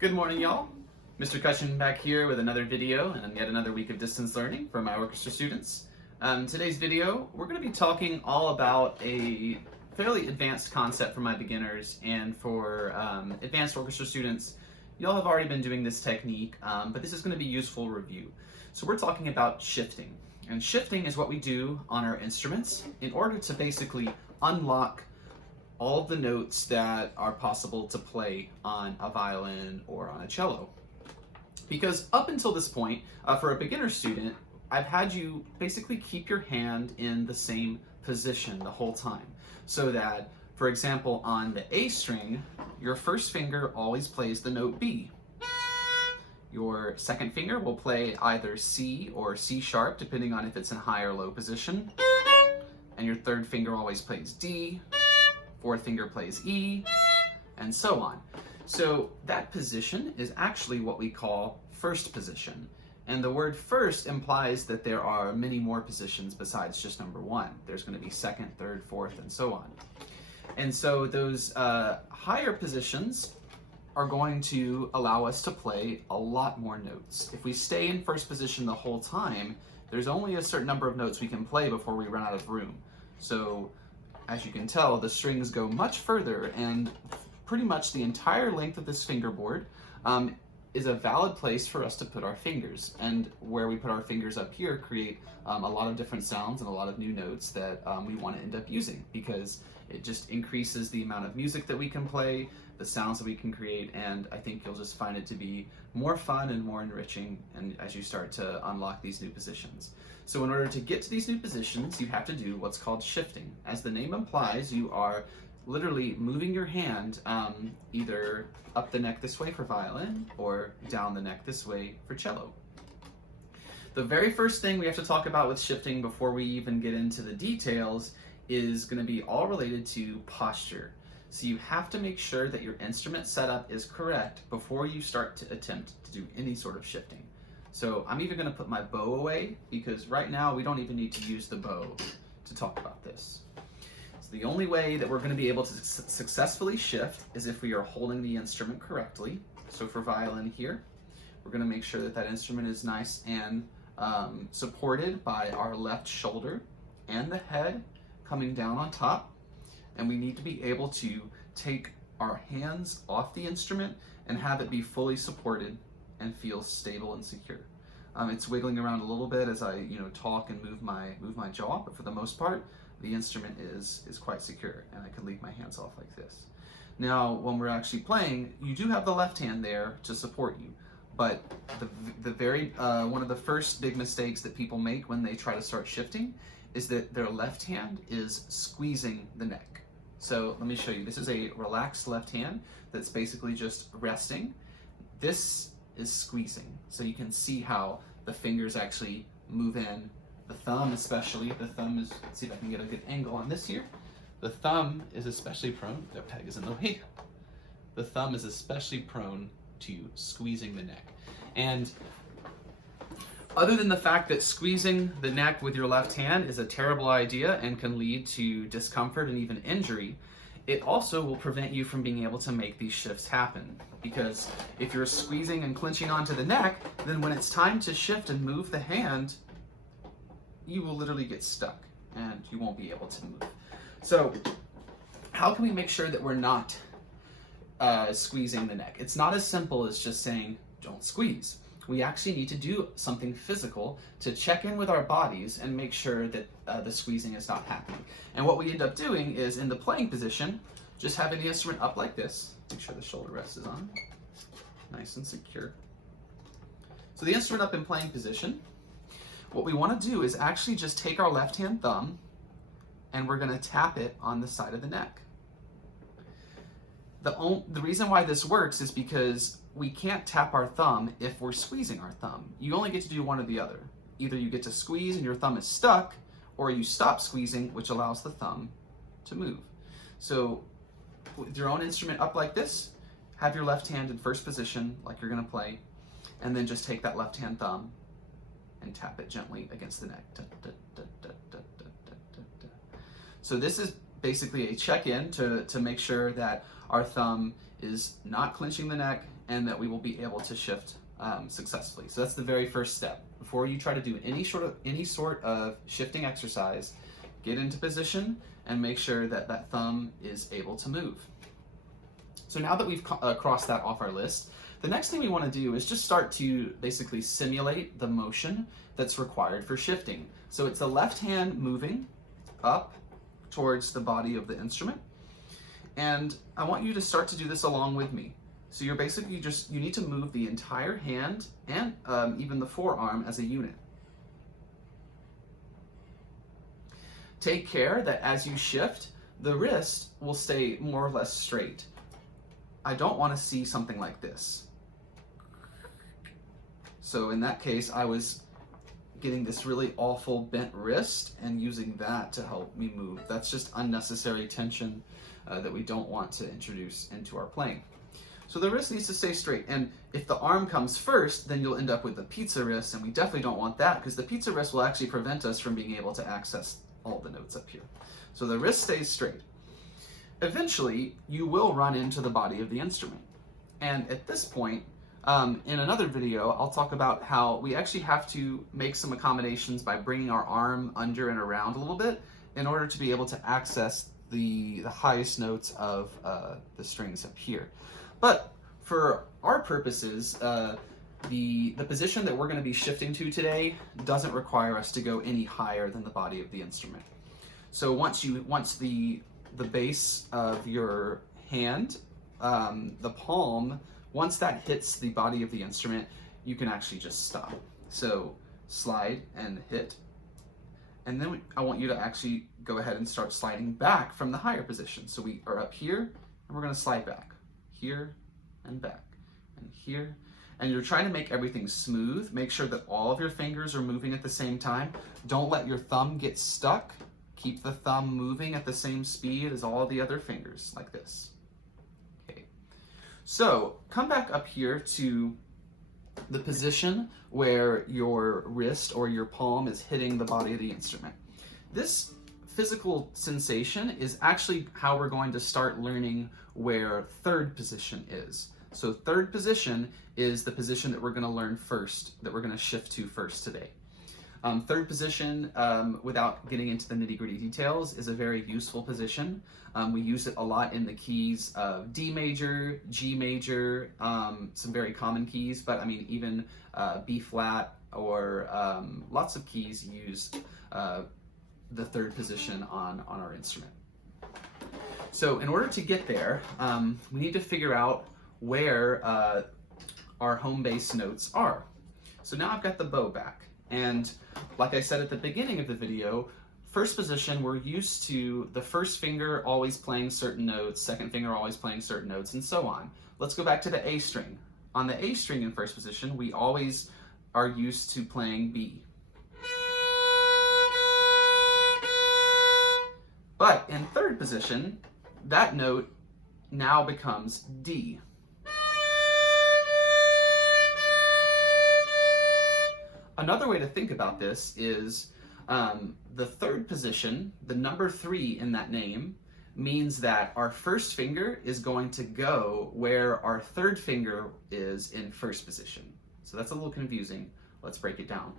Good morning, y'all. Mr. Cushion back here with another video and yet another week of distance learning for my orchestra students. Today's video, we're going to be talking all about a fairly advanced concept for my beginners, and for advanced orchestra students, y'all have already been doing this technique, but this is going to be useful review. So we're talking about shifting. And shifting is what we do on our instruments in order to basically unlock all of the notes that are possible to play on a violin or on a cello. Because up until this point, for a beginner student, I've had you basically keep your hand in the same position the whole time. So that, for example, on the A string, your first finger always plays the note B. Your second finger will play either C or C sharp, depending on if it's in high or low position. And your third finger always plays D. Fourth finger plays E, and so on. So that position is actually what we call first position. And the word first implies that there are many more positions besides just number one. There's going to be second, third, fourth, and so on. And so those higher positions are going to allow us to play a lot more notes. If we stay in first position the whole time, there's only a certain number of notes we can play before we run out of room. So as you can tell, the strings go much further, and pretty much the entire length of this fingerboard is a valid place for us to put our fingers. And where we put our fingers up here create a lot of different sounds and a lot of new notes that we want to end up using, because it just increases the amount of music that we can play, the sounds that we can create, and I think you'll just find it to be more fun and more enriching and as you start to unlock these new positions. So in order to get to these new positions, you have to do what's called shifting. As the name implies, you are literally moving your hand either up the neck this way for violin or down the neck this way for cello. The very first thing we have to talk about with shifting before we even get into the details is going to be all related to posture. So you have to make sure that your instrument setup is correct before you start to attempt to do any sort of shifting. So I'm even going to put my bow away, because right now we don't even need to use the bow to talk about this. So the only way that we're going to be able to successfully shift is if we are holding the instrument correctly. So for violin here, we're going to make sure that that instrument is nice and supported by our left shoulder and the head coming down on top. And we need to be able to take our hands off the instrument and have it be fully supported and feel stable and secure. It's wiggling around a little bit as I talk and move my jaw, but for the most part, the instrument is quite secure, and I can leave my hands off like this. Now, when we're actually playing, you do have the left hand there to support you, but the very one of the first big mistakes that people make when they try to start shifting is that their left hand is squeezing the neck. So let me show you. This is a relaxed left hand that's basically just resting. This is squeezing. So you can see how the fingers actually move in. The thumb especially, let's see if I can get a good angle on this here. The thumb is especially prone, the peg is in the way. The thumb is especially prone to squeezing the neck. And other than the fact that squeezing the neck with your left hand is a terrible idea and can lead to discomfort and even injury, it also will prevent you from being able to make these shifts happen. Because if you're squeezing and clenching onto the neck, then when it's time to shift and move the hand, you will literally get stuck and you won't be able to move. So how can we make sure that we're not squeezing the neck? It's not as simple as just saying, don't squeeze. We actually need to do something physical to check in with our bodies and make sure that the squeezing is not happening. And what we end up doing is, in the playing position, just having the instrument up like this. Make sure the shoulder rest is on. Nice and secure. So the instrument up in playing position, what we want to do is actually just take our left hand thumb and we're going to tap it on the side of the neck. The reason why this works is because we can't tap our thumb if we're squeezing our thumb. You only get to do one or the other. Either you get to squeeze and your thumb is stuck, or you stop squeezing, which allows the thumb to move. So with your own instrument up like this, have your left hand in first position like you're going to play, and then just take that left hand thumb and tap it gently against the neck. So this is basically a check-in to make sure that our thumb is not clenching the neck and that we will be able to shift successfully. So that's the very first step. Before you try to do any sort of shifting exercise, get into position and make sure that that thumb is able to move. So now that we've crossed that off our list, the next thing we want to do is just start to basically simulate the motion that's required for shifting. So it's the left hand moving up towards the body of the instrument. And I want you to start to do this along with me. So you're basically you need to move the entire hand and even the forearm as a unit. Take care that as you shift, the wrist will stay more or less straight. I don't want to see something like this. So in that case, I was getting this really awful bent wrist and using that to help me move. That's just unnecessary tension that we don't want to introduce into our playing. So the wrist needs to stay straight, and if the arm comes first, then you'll end up with the pizza wrist, and we definitely don't want that because the pizza wrist will actually prevent us from being able to access all the notes up here. So the wrist stays straight. Eventually, you will run into the body of the instrument. And at this point, in another video, I'll talk about how we actually have to make some accommodations by bringing our arm under and around a little bit in order to be able to access the highest notes of the strings up here. But for our purposes, the position that we're going to be shifting to today doesn't require us to go any higher than the body of the instrument. So once the base of your hand, the palm, once that hits the body of the instrument, you can actually just stop. So slide and hit. And then I want you to actually go ahead and start sliding back from the higher position. So we are up here, and we're going to slide back. Here and back, and here. And you're trying to make everything smooth. Make sure that all of your fingers are moving at the same time. Don't let your thumb get stuck. Keep the thumb moving at the same speed as all the other fingers, like this. Okay. So come back up here to the position where your wrist or your palm is hitting the body of the instrument. This physical sensation is actually how we're going to start learning where third position is. So third position is the position that we're going to learn first, that we're going to shift to first today. Third position, without getting into the nitty-gritty details, is a very useful position. We use it a lot in the keys of D major, G major, some very common keys, but I mean even B flat or lots of keys use the third position on our instrument. So in order to get there, we need to figure out where our home base notes are. So now I've got the bow back. And like I said at the beginning of the video, first position, we're used to the first finger always playing certain notes, second finger always playing certain notes, and so on. Let's go back to the A string. On the A string in first position, we always are used to playing B. But in third position, that note now becomes D. Another way to think about this is the third position, the number 3 in that name, means that our first finger is going to go where our third finger is in first position. So that's a little confusing. Let's break it down.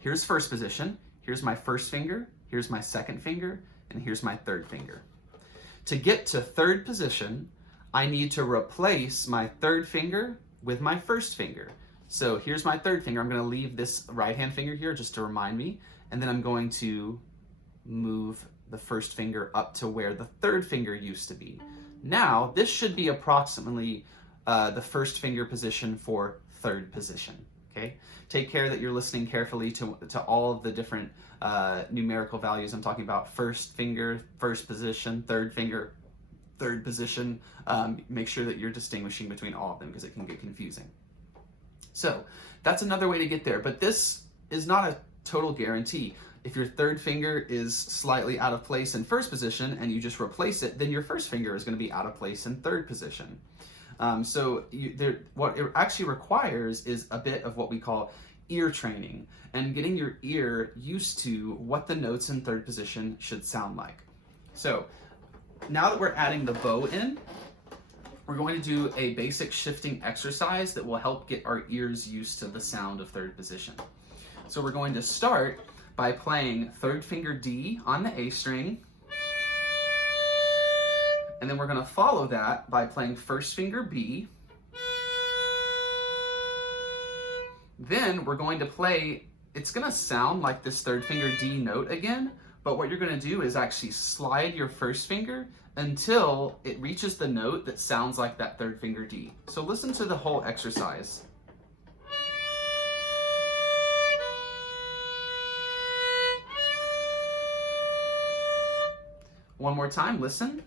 Here's first position. Here's my first finger. Here's my second finger. And here's my third finger. To get to third position, I need to replace my third finger with my first finger. So here's my third finger. I'm going to leave this right hand finger here just to remind me, and then I'm going to move the first finger up to where the third finger used to be. Now, this should be approximately the first finger position for third position, okay? Take care that you're listening carefully to all of the different numerical values I'm talking about. First finger, first position, third finger, third position. Make sure that you're distinguishing between all of them because it can get confusing. So that's another way to get there, but this is not a total guarantee. If your third finger is slightly out of place in first position and you just replace it, then your first finger is going to be out of place in third position. What it actually requires is a bit of what we call ear training and getting your ear used to what the notes in third position should sound like. So now that we're adding the bow in, we're going to do a basic shifting exercise that will help get our ears used to the sound of third position. So we're going to start by playing third finger D on the A string, and then we're going to follow that by playing first finger B. Then we're going to play, it's going to sound like this third finger D note again, but what you're going to do is actually slide your first finger until it reaches the note that sounds like that third finger D. So listen to the whole exercise. One more time, listen.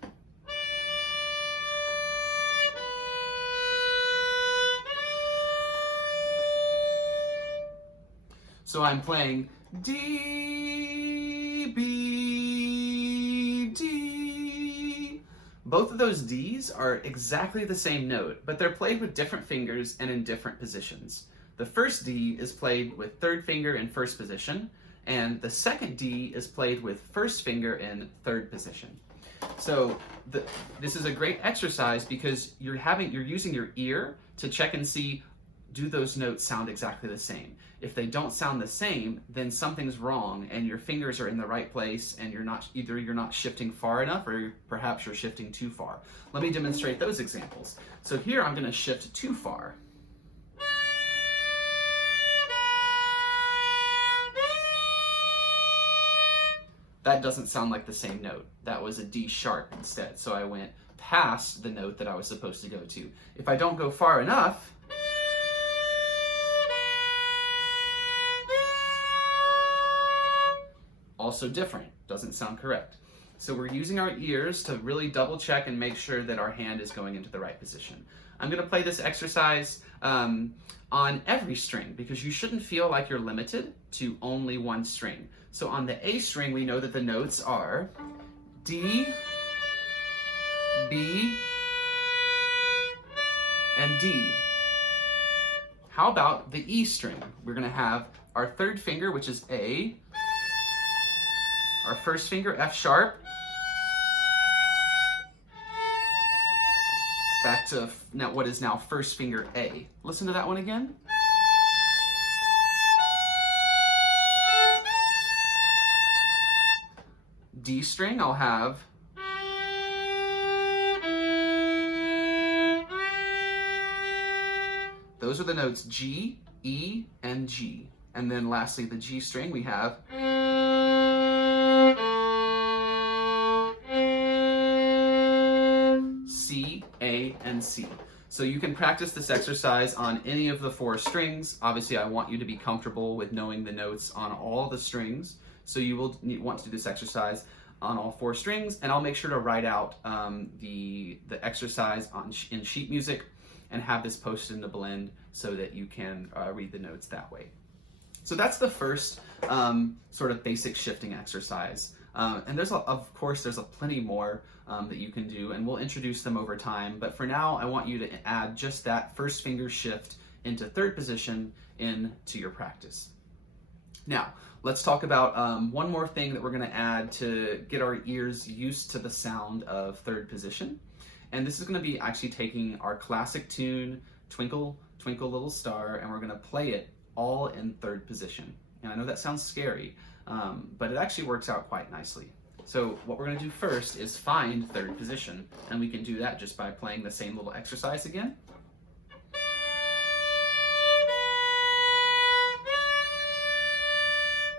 So I'm playing D, B, D. Both of those Ds are exactly the same note, but they're played with different fingers and in different positions. The first D is played with third finger in first position, and the second D is played with first finger in third position. So this is a great exercise because you're using your ear to check and see, do those notes sound exactly the same? If they don't sound the same, then something's wrong and your fingers are in the right place and you're not shifting far enough, or perhaps you're shifting too far. Let me demonstrate those examples. So here I'm going to shift too far. That doesn't sound like the same note. That was a D sharp instead. So I went past the note that I was supposed to go to. If I don't go far enough, also different, doesn't sound correct. So we're using our ears to really double check and make sure that our hand is going into the right position. I'm going to play this exercise on every string because you shouldn't feel like you're limited to only one string. So on the A string, we know that the notes are D, B, and D. How about the E string? We're going to have our third finger, which is A, our first finger, F sharp, back to now what is now first finger A. Listen to that one again. D string, I'll have those are the notes G, E, and G. And then lastly, the G string, we have C, A, and C. So you can practice this exercise on any of the four strings. Obviously, I want you to be comfortable with knowing the notes on all the strings. So you will want to do this exercise on all four strings, and I'll make sure to write out the exercise in sheet music and have this posted in the blend so that you can read the notes that way. So that's the first sort of basic shifting exercise. And of course, there's plenty more that you can do, and we'll introduce them over time. But for now, I want you to add just that first finger shift into third position into your practice. Now, let's talk about one more thing that we're going to add to get our ears used to the sound of third position. And this is going to be actually taking our classic tune, Twinkle, Twinkle Little Star, and we're going to play it all in third position. And I know that sounds scary, but it actually works out quite nicely. So what we're going to do first is find third position, and we can do that just by playing the same little exercise again.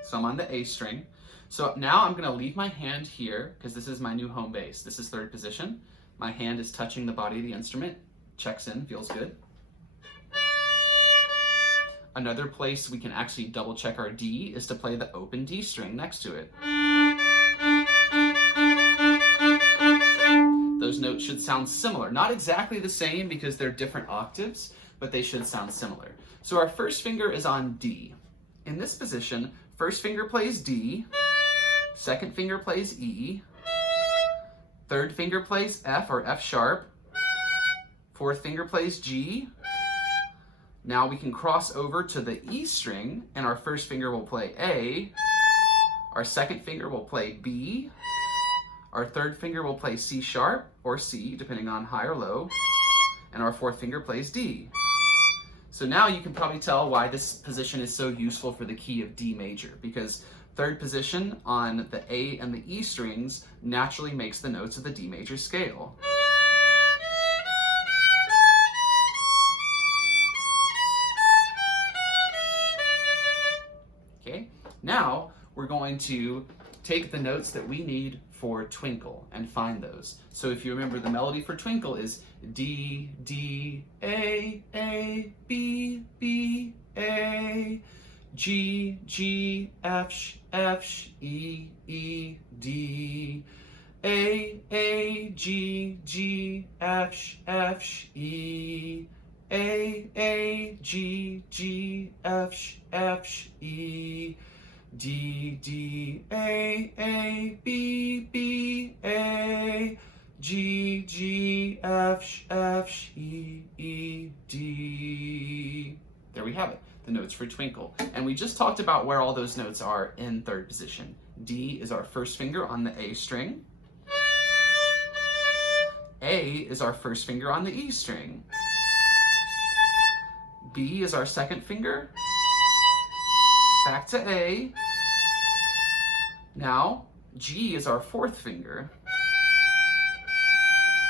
So I'm on the A string. So now I'm going to leave my hand here because this is my new home base. This is third position. My hand is touching the body of the instrument. Checks in, feels good. Another place we can actually double check our D is to play the open D string next to it. Those notes should sound similar. Not exactly the same because they're different octaves, but they should sound similar. So our first finger is on D. In this position, first finger plays D, second finger plays E, third finger plays F or F sharp, fourth finger plays G. Now we can cross over to the E string, and our first finger will play A, our second finger will play B, Our third finger will play C sharp or C, depending on high or low, and our fourth finger plays D. So now you can probably tell why this position is so useful for the key of D major, because third position on the A and the E strings naturally makes the notes of the D major scale. Okay, now we're going to take the notes that we need for Twinkle and find those. So if you remember, the melody for Twinkle is D, D, A, B, B, A, G, G, F, F, E, E, D, A, G, G, F, F, E, A, G, G, F, F, E, D, D, A, B, B, A, G, G, F, F, E, E, D. There we have it, the notes for Twinkle. And we just talked about where all those notes are in third position. D is our first finger on the A string. A is our first finger on the E string. B is our second finger. Back to A. Now, G is our fourth finger.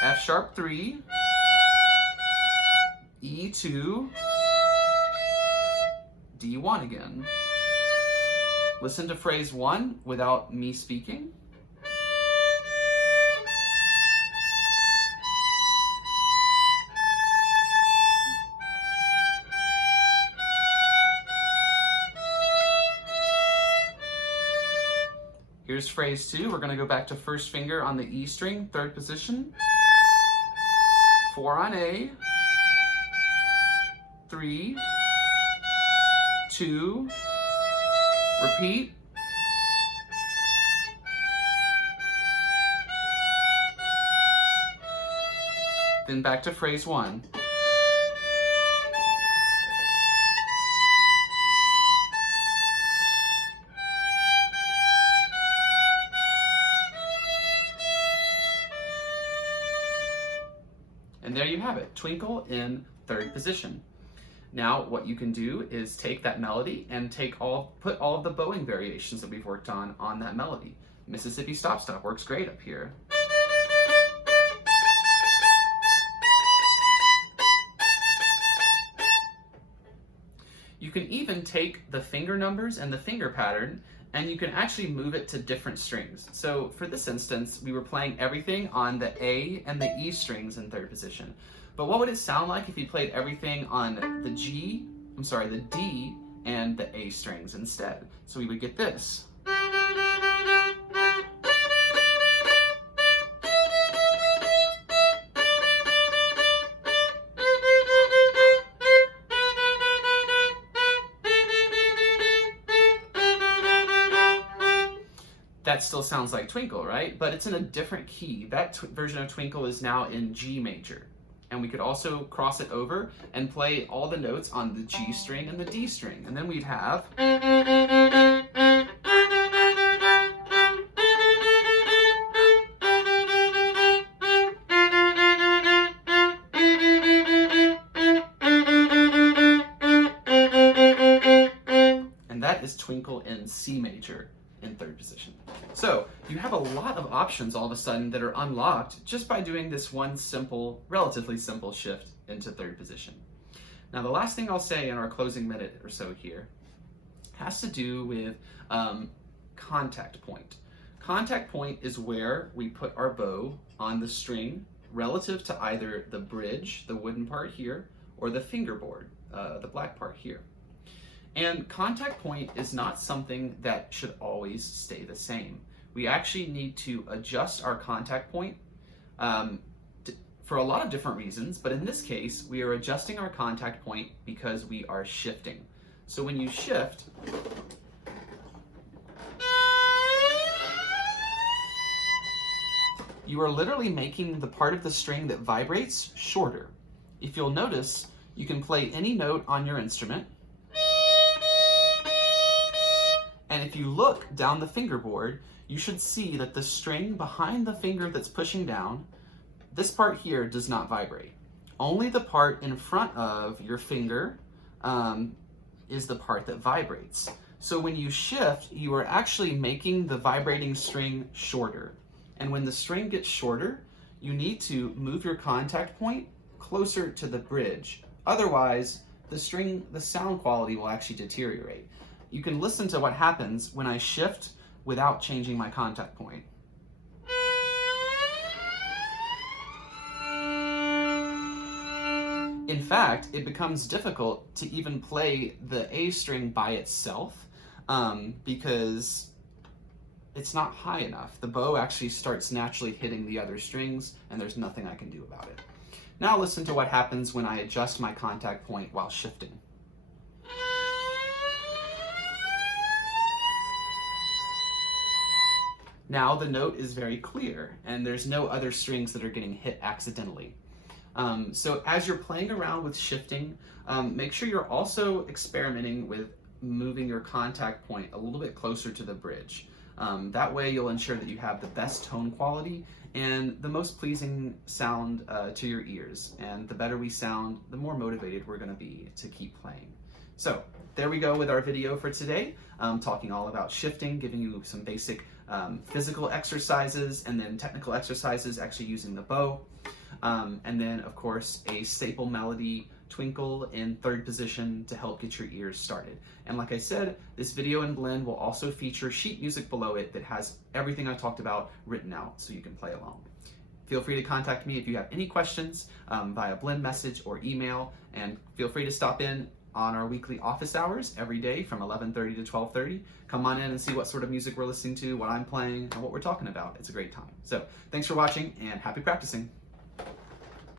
F sharp 3. E2. D1 again. Listen to phrase 1 without me speaking. Here's phrase 2. We're going to go back to first finger on the E string, third position. 4 on A. 3. 2. Repeat. Then back to phrase 1. And there you have it, Twinkle in third position. Now what you can do is take that melody and put all of the bowing variations that we've worked on that melody. Mississippi Stop Stop works great up here. You can even take the finger numbers and the finger pattern and you can actually move it to different strings. So for this instance, we were playing everything on the A and the E strings in third position. But what would it sound like if you played everything on the D and the A strings instead? So we would get this. That still sounds like Twinkle, right? But it's in a different key. That version of Twinkle is now in G major. And we could also cross it over and play all the notes on the G string and the D string. And then we'd have... And that is Twinkle in C major in third position. So you have a lot of options all of a sudden that are unlocked just by doing this one simple, relatively simple shift into third position. Now the last thing I'll say in our closing minute or so here has to do with contact point. Contact point is where we put our bow on the string relative to either the bridge, the wooden part here, or the fingerboard, the black part here. And contact point is not something that should always stay the same. We actually need to adjust our contact point for a lot of different reasons, but in this case, we are adjusting our contact point because we are shifting. So when you shift, you are literally making the part of the string that vibrates shorter. If you'll notice, you can play any note on your instrument, and if you look down the fingerboard, you should see that the string behind the finger that's pushing down, this part here does not vibrate. Only the part in front of your finger is the part that vibrates. So when you shift, you are actually making the vibrating string shorter. And when the string gets shorter, you need to move your contact point closer to the bridge. Otherwise, the sound quality will actually deteriorate. You can listen to what happens when I shift without changing my contact point. In fact, it becomes difficult to even play the A string by itself because it's not high enough. The bow actually starts naturally hitting the other strings, and there's nothing I can do about it. Now listen to what happens when I adjust my contact point while shifting. Now the note is very clear, and there's no other strings that are getting hit accidentally. So as you're playing around with shifting, make sure you're also experimenting with moving your contact point a little bit closer to the bridge. That way you'll ensure that you have the best tone quality and the most pleasing sound to your ears. And the better we sound, the more motivated we're going to be to keep playing. So there we go with our video for today, talking all about shifting, giving you some basic physical exercises and then technical exercises actually using the bow. And then, of course, a staple melody, Twinkle, in third position to help get your ears started. And like I said, this video and blend will also feature sheet music below it that has everything I talked about written out so you can play along. Feel free to contact me if you have any questions via blend message or email, and feel free to stop in on our weekly office hours every day from 11:30 to 12:30. Come on in and see what sort of music we're listening to, what I'm playing, and what we're talking about. It's a great time. So thanks for watching, and happy practicing.